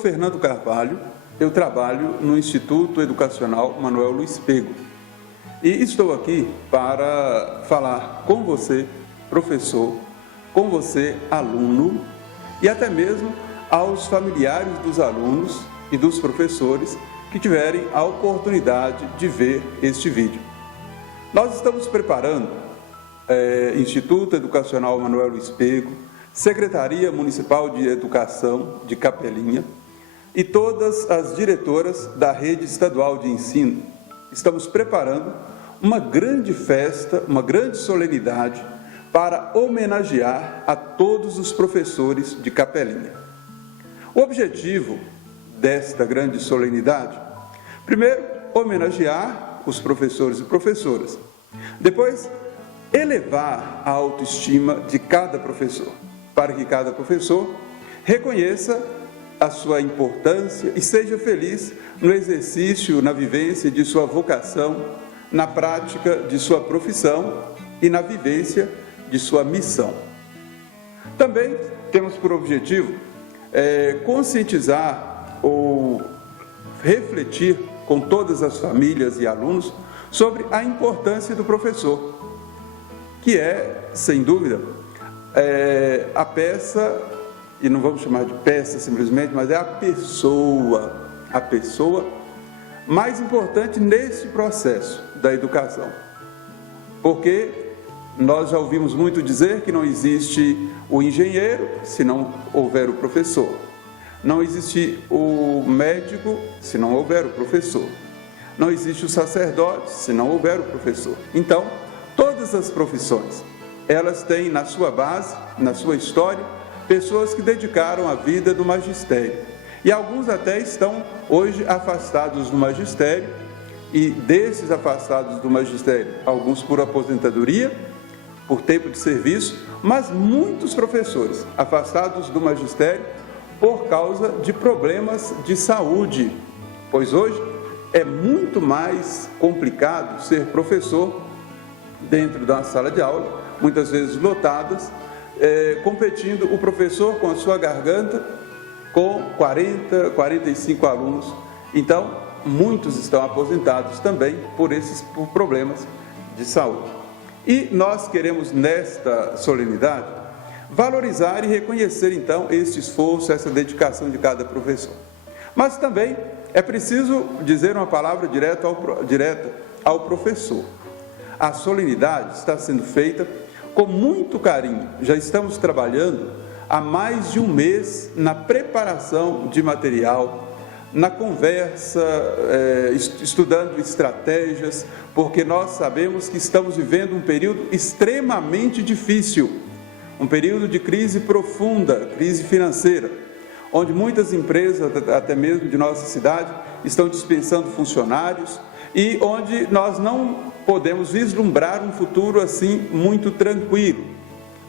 Fernando Carvalho, eu trabalho no Instituto Educacional Manuel Luiz Pego e estou aqui para falar com você, professor, com você, aluno, e até mesmo aos familiares dos alunos e dos professores que tiverem a oportunidade de ver este vídeo. Nós estamos preparando Instituto Educacional Manuel Luiz Pego, Secretaria Municipal de Educação de Capelinha e todas as diretoras da rede estadual de ensino. Estamos preparando uma grande festa, uma grande solenidade para homenagear a todos os professores de Capelinha. O objetivo desta grande solenidade, primeiro, homenagear os professores e professoras. Depois, elevar a autoestima de cada professor, para que cada professor reconheça a sua importância e seja feliz no exercício, na vivência de sua vocação, na prática de sua profissão e na vivência de sua missão. Também temos por objetivo conscientizar ou refletir com todas as famílias e alunos sobre a importância do professor, que é, sem dúvida, a peça, e não vamos chamar de peça simplesmente, mas é a pessoa mais importante nesse processo da educação. Porque nós já ouvimos muito dizer que não existe o engenheiro se não houver o professor. Não existe o médico se não houver o professor. Não existe o sacerdote se não houver o professor. Então, todas as profissões, elas têm na sua base, na sua história, pessoas que dedicaram a vida do magistério. E alguns até estão hoje afastados do magistério, e desses afastados do magistério, alguns por aposentadoria, por tempo de serviço, mas muitos professores afastados do magistério por causa de problemas de saúde, pois hoje é muito mais complicado ser professor dentro da sala de aula, muitas vezes lotadas, competindo o professor com a sua garganta com 40, 45 alunos. Então, muitos estão aposentados também por problemas de saúde. E nós queremos, nesta solenidade, valorizar e reconhecer, então, este esforço, essa dedicação de cada professor. Mas também é preciso dizer uma palavra direta ao professor. A solenidade está sendo feita com muito carinho. Já estamos trabalhando há mais de um mês na preparação de material, na conversa, estudando estratégias, porque nós sabemos que estamos vivendo um período extremamente difícil, um período de crise profunda, crise financeira, onde muitas empresas, até mesmo de nossa cidade, estão dispensando funcionários e onde nós não podemos vislumbrar um futuro assim muito tranquilo.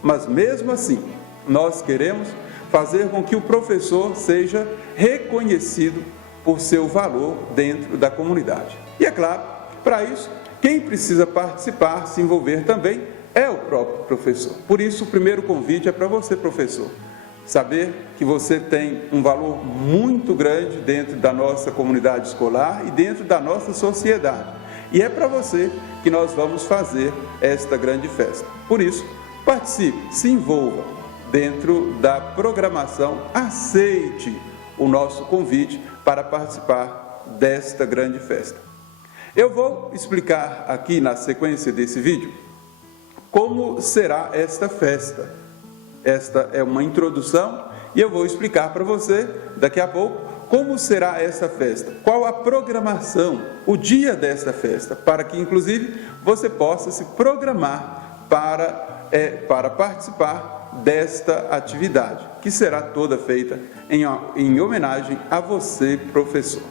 Mas mesmo assim, nós queremos fazer com que o professor seja reconhecido por seu valor dentro da comunidade. E é claro, para isso, quem precisa participar, se envolver também, é o próprio professor. Por isso, o primeiro convite é para você, professor, saber que você tem um valor muito grande dentro da nossa comunidade escolar e dentro da nossa sociedade. E é para você que nós vamos fazer esta grande festa. Por isso, participe, se envolva dentro da programação, aceite o nosso convite para participar desta grande festa. Eu vou explicar aqui na sequência desse vídeo como será esta festa. Esta é uma introdução e eu vou explicar para você daqui a pouco como será essa festa, qual a programação, o dia desta festa, para que inclusive você possa se programar para participar desta atividade, que será toda feita em homenagem a você, professor.